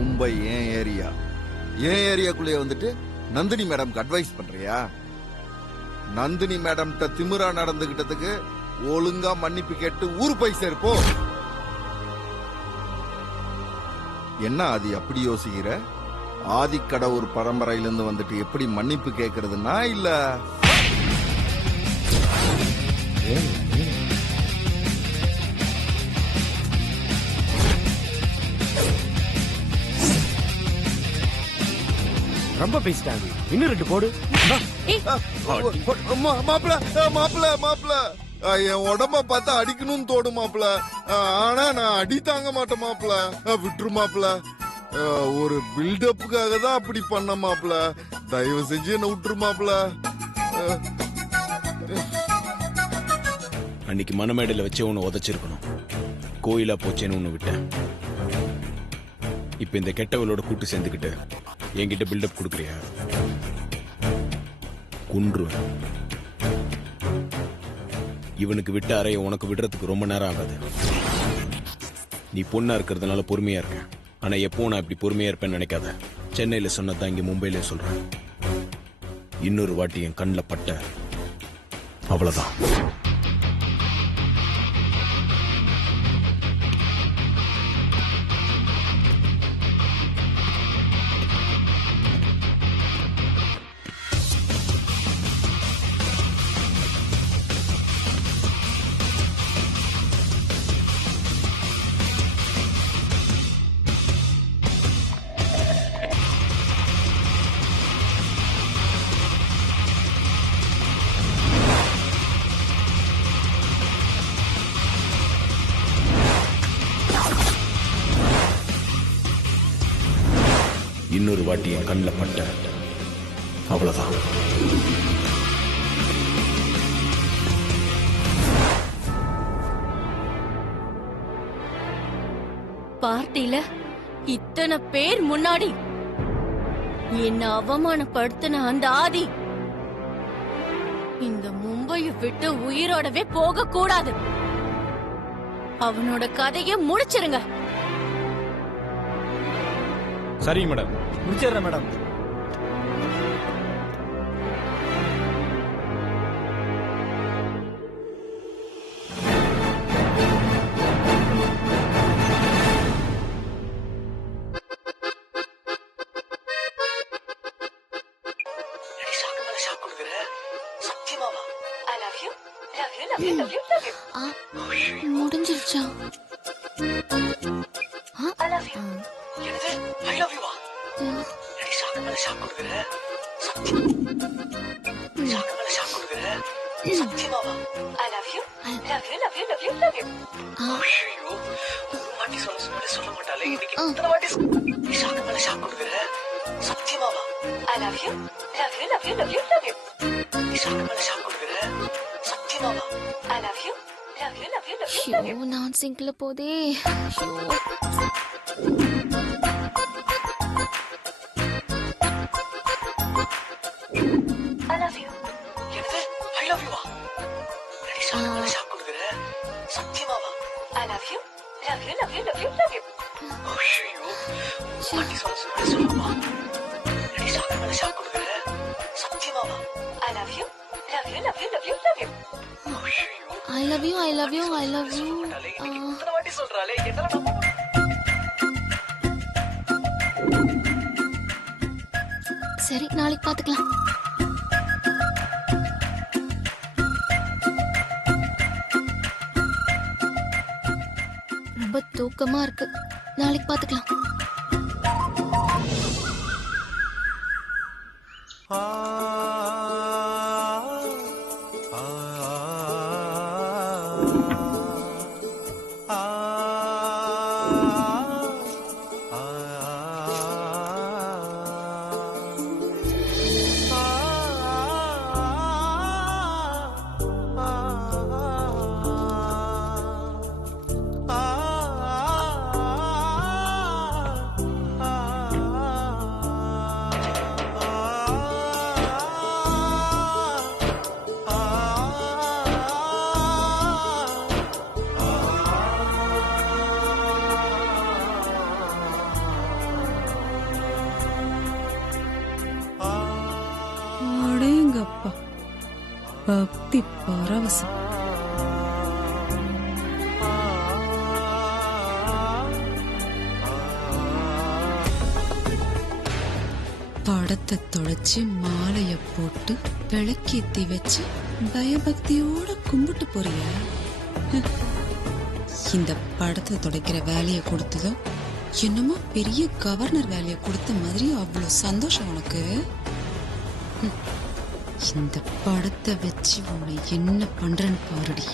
மும்பை ஏன் ஏரியாக்குள்ளே வந்துட்டு நந்தினி மேடம்க்கு அட்வைஸ் பண்றியா? நந்தினி மேடம் திமிரா நடந்துகிட்டதுக்கு ஒழுங்கா மன்னிப்பு கேட்டு ஊரு போய் சேர்ப்போ. என்ன ஆதி அப்படி யோசிக்கிற? ஆதிக்கடவுர் பரம்பரையிலிருந்து வந்துட்டு எப்படி மன்னிப்பு கேட்கறதுன்னா இல்ல ரொம்ப பேசிட்டாங்க. இன்னும் 2 போடு. மாப்பிள என் உடம்ப பார்த்தா அடிக்கணும்னு தோடும் மாப்பிள. ஆனா நான் அடி தாங்க மாட்டேன் மாப்பிள. விட்டுரு மாப்பிள. ஒரு பில்டப்புக்காக தான் அப்படி பண்ண மாப்பிள. தயவு செஞ்சு என்ன விட்டுரு மாப்பிள. அன்னைக்கு மனமேடையில வச்சு உன்னை உதச்சிருக்கணும். கோயிலா போச்சேன்னு உன்னை விட்டேன். இப்ப இந்த கெட்டவளோட கூட்டு சேர்ந்துக்கிட்டு என்கிட்ட பில்டப் கொடுக்குறியா? குன்றுவேன். இவனுக்கு விட்ட அறைய உனக்கு விடுறதுக்கு ரொம்ப நேரம் ஆகாது. நீ பொண்ணா இருக்கிறதுனால பொறுமையா இருக்க. ஆனா எப்போ நான் இப்படி பொறுமையா இருப்பேன்னு நினைக்காத. சென்னையில சொன்னதான் இங்க மும்பையில சொல்றேன். இன்னொரு வாட்டி என் கண்ணில் பட்ட அவ்வளவுதான். இன்னொரு வாட்டி என் கண்ணில் பட்ட அவ்வளவுதான். பார்ட்டியில இத்தனை பேர் முன்னாடி என்ன அவமானப்படுத்தின அந்த ஆதி இந்த மும்பையை விட்டு உயிரோடவே போக கூடாது. அவனோட கதையை முடிச்சிருங்க. சரிங்க மேடம், முடிச்சிடுறேன் மேடம். முடிஞ்சிருச்சா? நான் சிங்க்ல போதே. I love you. சரி, நாளைக்கு பாத்துக்கலாம். ரொம்ப தூக்கமா இருக்கு. நாளைக்கு பாத்துக்கலாம். பக்தி பரவசம். படத்தை தொலைச்சு மாலைய போட்டு விளக்கேத்தி வச்சு பயபக்தியோட கும்பிட்டு போறிய. இந்த படத்தை துடைக்கிற வேலையை கொடுத்ததோ என்னமோ பெரிய கவர்னர் வேலையை கொடுத்த மாதிரி அவ்வளவு சந்தோஷம் உனக்கு. இந்த படத்தை வச்சு உன்னை என்ன பண்றேன்னு பாருடி.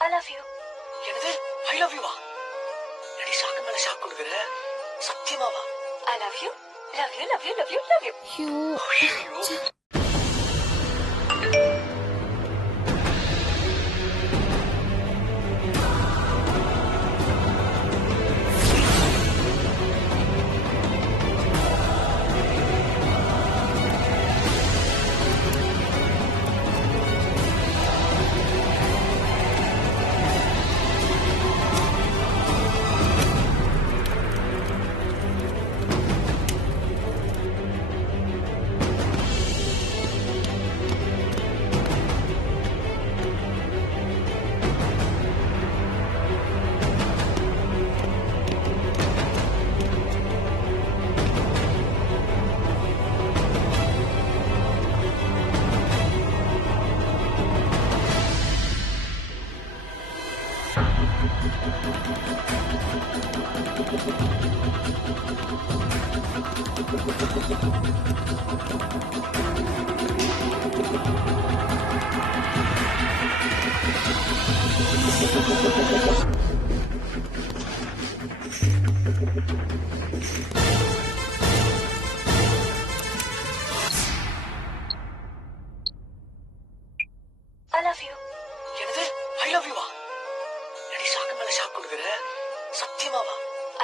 I love you. என்னது ஐ லவ் யூ வா? நடி ஷாக்கு மேல ஷாக் கொடுக்குற. சத்தியமாவா? I love you. Love you, love you, love you, love you. ஐயோ. I love you. என்னது ஐ லவ் யூ வா? நடி ஷாக்கு மேல ஷாக் கொடுக்குற. சத்தியமாவா?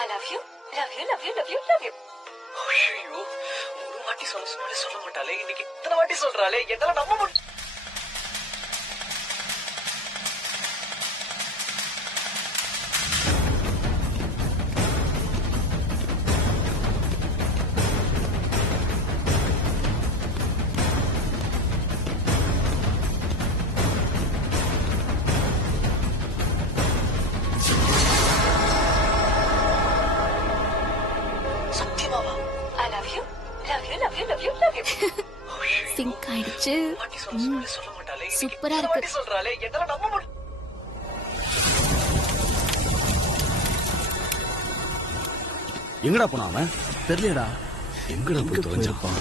I love you. Love you, love you, love you, love you. ஐயோ ஒரு வாட்டி சொன்னாலே சொல்ல மாட்டாளே, இன்னைக்கு இத்தனை வாட்டி சொல்றாளே, என்னால நம்ப முடியல. சிங்க் ஆயிடுச்சு. வாட்டி சொல்ல மாட்டாளே இன்னைக்கு சூப்பரா இத்தனை இருக்கு. வாட்டி சொல்றாளே என்னால நம்ப முடியல. எங்கடா போனா அவன்? தெரியலடா. எங்கடா போய் தொலைஞ்சிருப்பான்?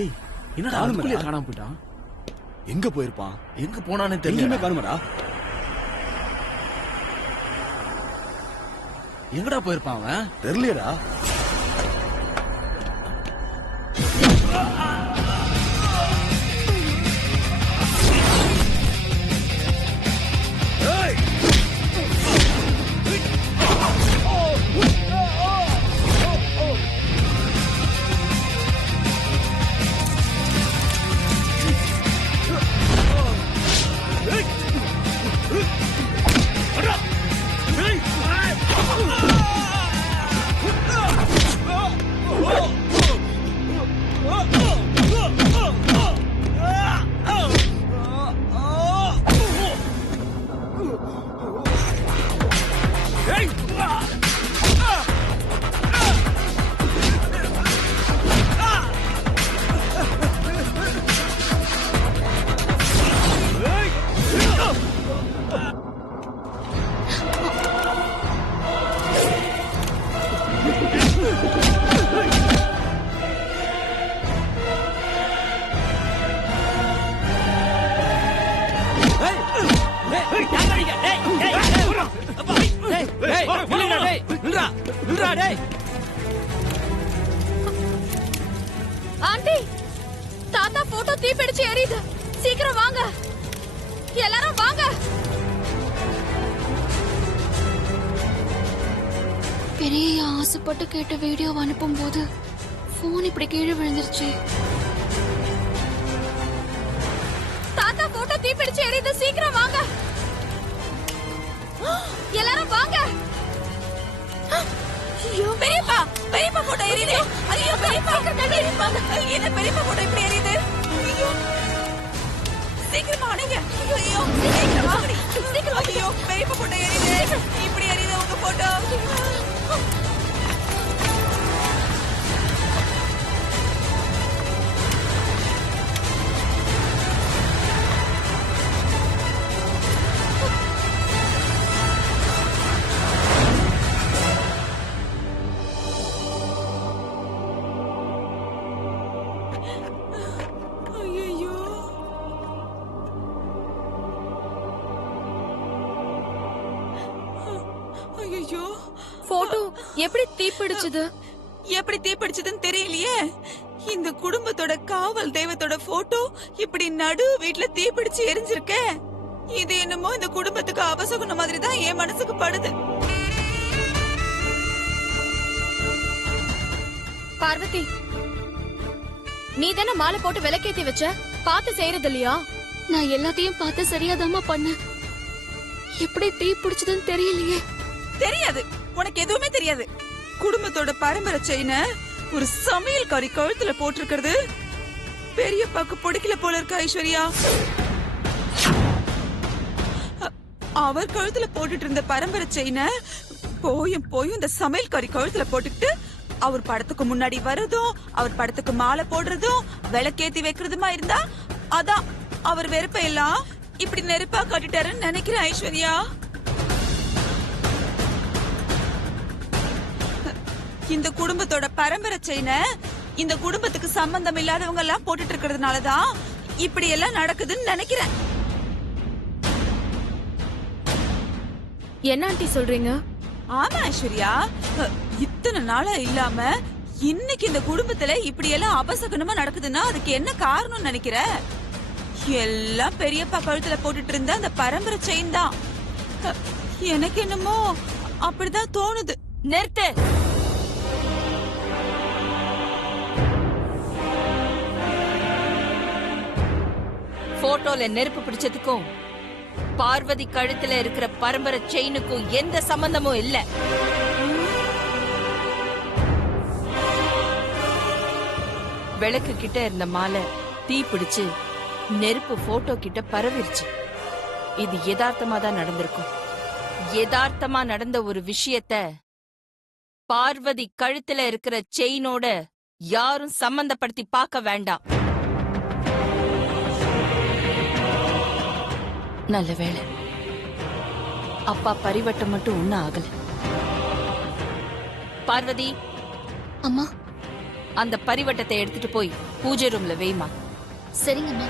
ஏய் என்னடா காணுமேடா. அதுக்குள்ளே காணாம போயிட்டான்? எங்க போயிருப்பான்? எங்க போனானே எங்கேயுமே தெரியல. காணுமேடா. எங்கடா போயிருப்பான் அவன்? தெரியலடா. ஆண்டி, தாத்தா போட்டோ தீப்பிடிச்சு எரியுது. சீக்கிரம் வாங்க, எல்லாரும் வாங்க. பெரிய ஆசைப்பட்டு கேட்ட வீடியோ அனுப்பும் போது போன் இப்படி கீழே விழுந்துருச்சு. தாத்தா போட்டோ தீப்பிடிச்சு எரியுது. சீக்கிரம் வாங்க, எல்லாரும் வாங்க. ஐயோ பெரியப்பா, பெரியப்பா போட்டோ எரியுது. ஐயோ பெரியப்பா, பெரியப்பா, என்ன பெரியப்பா போட்டோ இப்படி எரியுது? ஐயோ சீக்கிரமா அணைங்க. ஐயோ சீக்கிரமா அடி, சீக்கிரம். ஐயோ பெரியப்பா போட்டோ எரியுது. இப்படி எரியுது உங்க போட்டோ. போட்டோ எப்படி தீப்பிடிச்சது? எப்படி தீப்பிடிச்சதுன்னு தெரியலையே. இந்த குடும்பத்தோட காவல் தெய்வத்தோட போட்டோ இப்படி நடு வீட்ல தீப்பிடிச்சு எரிஞ்சிருக்க. இது என்னமோ இந்த குடும்பத்துக்கு அபசகுன மாதிரி தான் என் மனசுக்கு படுது. பார்வதி, நீ தானே மாலை போட்டு விளக்கேத்தி வச்ச? பார்த்து செய்யறது இல்லையா? நான் எல்லாத்தையும் பார்த்து சரியாதாமா பண்ண. எப்படி தீ பிடிச்சதுன்னு தெரியலையே. தெரியாது, உனக்கு எதுவுமே தெரியாது. குடும்பத்தோட பரம்பரை செயின ஒரு சமையல்காரி கழுத்துல போட்டிருக்கிறது பெரியப்பாக்கு பிடிக்கல போல இருக்கு ஐஸ்வர்யா. அவர் கழுத்துல போட்டுட்டு இருந்த பரம்பரை செயின போயும் இந்த சமையல்காரி கழுத்துல போட்டுக்கிட்டு அவர் படத்துக்கு முன்னாடி வரதும், அவர் படத்துக்கு மாலை போடுறதும், விளக்கேத்தி வைக்கிறதுமா இருந்தா அதான் அவர் வெறுப்ப எல்லாம் இப்படி நெருப்பா காட்டிட்டாருன்னு நினைக்கிறேன் ஐஸ்வர்யா. இந்த குடும்பத்தோட பரம்பரை செயின இந்த குடும்பத்துக்கு சம்பந்தம் இல்லாதவங்க எல்லாம் போட்டுட்டு இருக்கிறதுனாலதான் இப்படி எல்லாம் நடக்குதுன்னு நினைக்கிறேன். என்ன ஆண்டி சொல்றீங்க? ஆமா ஐஸ்வர்யா, இத்தனை நாளா இல்லாம இன்னைக்கு இந்த குடும்பத்துல இப்படி எல்லாம் அபசகுனமா நடக்குதுன்னா அதுக்கு என்ன காரணம் நினைக்கிற? எல்லாம் பெரியப்பா கழுத்துல போட்டுட்டு இருந்த அந்த பரம்பரை செயின் தான். எனக்கு என்னமோ அப்படிதான் தோணுது. நிறுத்து. போட்டோல நெருப்பு பிடிச்சதுக்கும் பார்வதி கழுத்துல இருக்கிற பரம்பரை செயினுக்கும் எந்த சம்பந்தமும் இல்ல. விளக்கு கிட்ட இருந்த மாலை தீ பிடிச்சு நெருப்பு போட்டோ கிட்ட பரவிருச்சு. இது யதார்த்தமா தான் நடந்திருக்கும். யதார்த்தமா நடந்த ஒரு விஷயத்த பார்வதி கழுத்துல இருக்கிற செயினோட யாரும் சம்பந்தப்படுத்தி பார்க்க வேண்டாம். நல்ல வேளை அப்பா பரிவட்டம் மட்டும் ஒண்ணும் ஆகல. பார்வதி, அம்மா. அந்த பரிவட்டத்தை எடுத்துட்டு போய் பூஜை ரூம்ல வைமா. சரிங்கம்மா.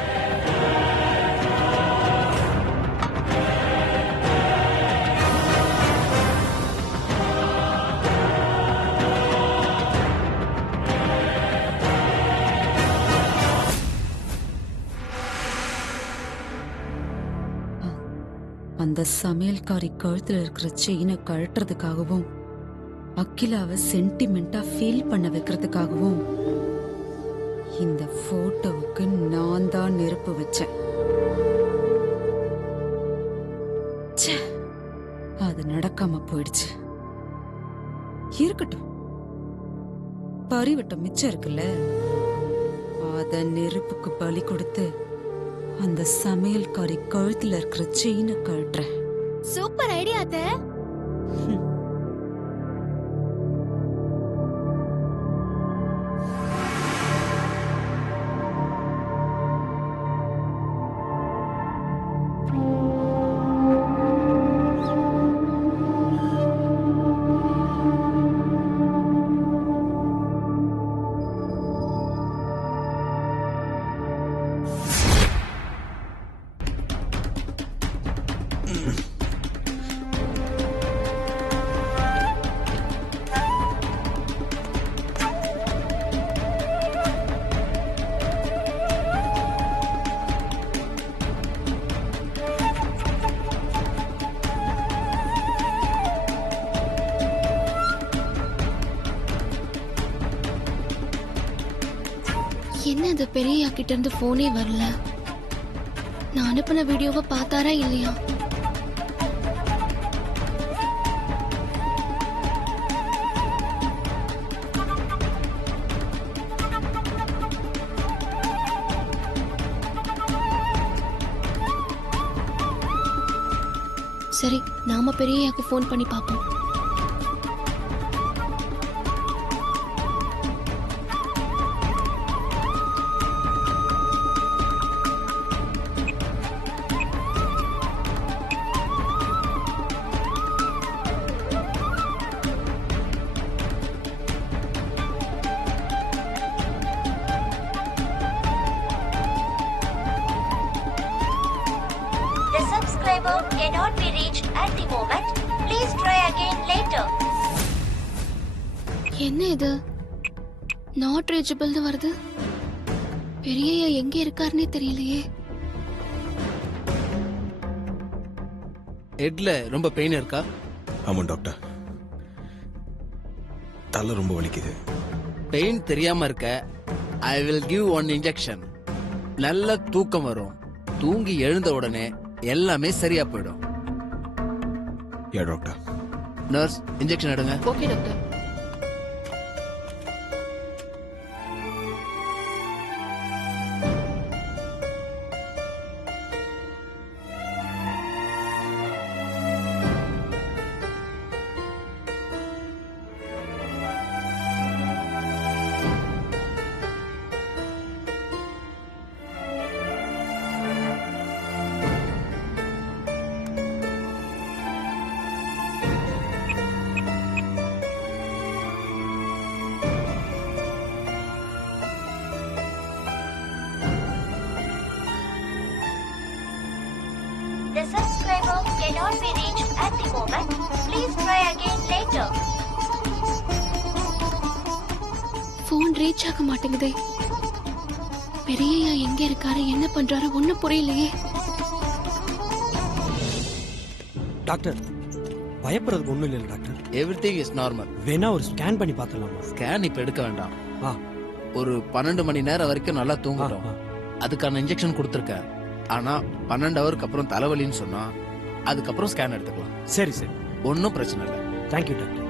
அந்த சமையல்காரி கழுத்துல இருக்கிற செயினை கழட்டுறதுக்காகவும் அகிலாவை சென்டிமெண்டா ஃபீல் பண்ண வைக்கிறதுக்காகவும் இந்த போட்டோவுக்கு நான் தான் நெருப்பு வச்சேன். ச்சே, அது நடக்காம போயிடுச்சு. இருக்கட்டும், பரிவட்டம் மிச்சம் இருக்குல்ல, அத நெருப்புக்கு பலி கொடுத்து அந்த சமையல்காரி கழுத்துல இருக்கிற செயினை கழட்டுறேன். சூப்பர் ஐடியா அத்தை. என்ன அது பெரிய கிட்ட இருந்து போனே வரல? நான் அனுப்பின வீடியோவை பார்த்தாரா இல்லையா? சரி, நாம பெரியயாக்கு ஃபோன் பண்ணி பார்ப்போம். The subscriber cannot be reached at the moment. Please try again later. என்ன இது? நாட் ரீச்சபிள்னு வருது. பெரியயா எங்க இருக்காருன்னே தெரியலையே. ஹெட்ல ரொம்ப பெயின் இருக்கா? ஆமா டாக்டர், தலை ரொம்ப வலிக்குது. பெயின் தெரியாம இருக்க I will give one injection. நல்ல தூக்கம் வரும். தூங்கி எழுந்த உடனே எல்லாமே சரியா போயிடும். யா டாக்டர். நர்ஸ், இன்ஜெக்ஷன் எடுங்க. Okay doctor. The subscriber cannot be reached at the moment. Please try again later. Phone reach ஆக மாட்டேங்குதே. பெரியயா எங்க இருக்காரு, என்ன பண்றாரு ஒண்ணும் புரியலையே. டாக்டர், பயப்படுறதுக்கு ஒண்ணும் இல்லை டாக்டர். Everything is normal. வேணா ஒரு ஸ்கேன் பண்ணி பார்த்துடலாமா? ஸ்கேன் இப்ப எடுக்க வேண்டாம். ஆ, ஒரு 12 மணி நேரம் வரைக்கும் நல்லா தூங்கட்டும். அதுக்கான இன்ஜெக்ஷன் கொடுத்துருக்கேன். ஆனா 12 ஹவருக்கு அப்புறம் தலைவலின்னு சொன்னா அதுக்கப்புறம் ஸ்கேன் எடுத்துக்கலாம். சரி சரி, ஒன்னும் பிரச்சனை இல்லை. Thank you doctor.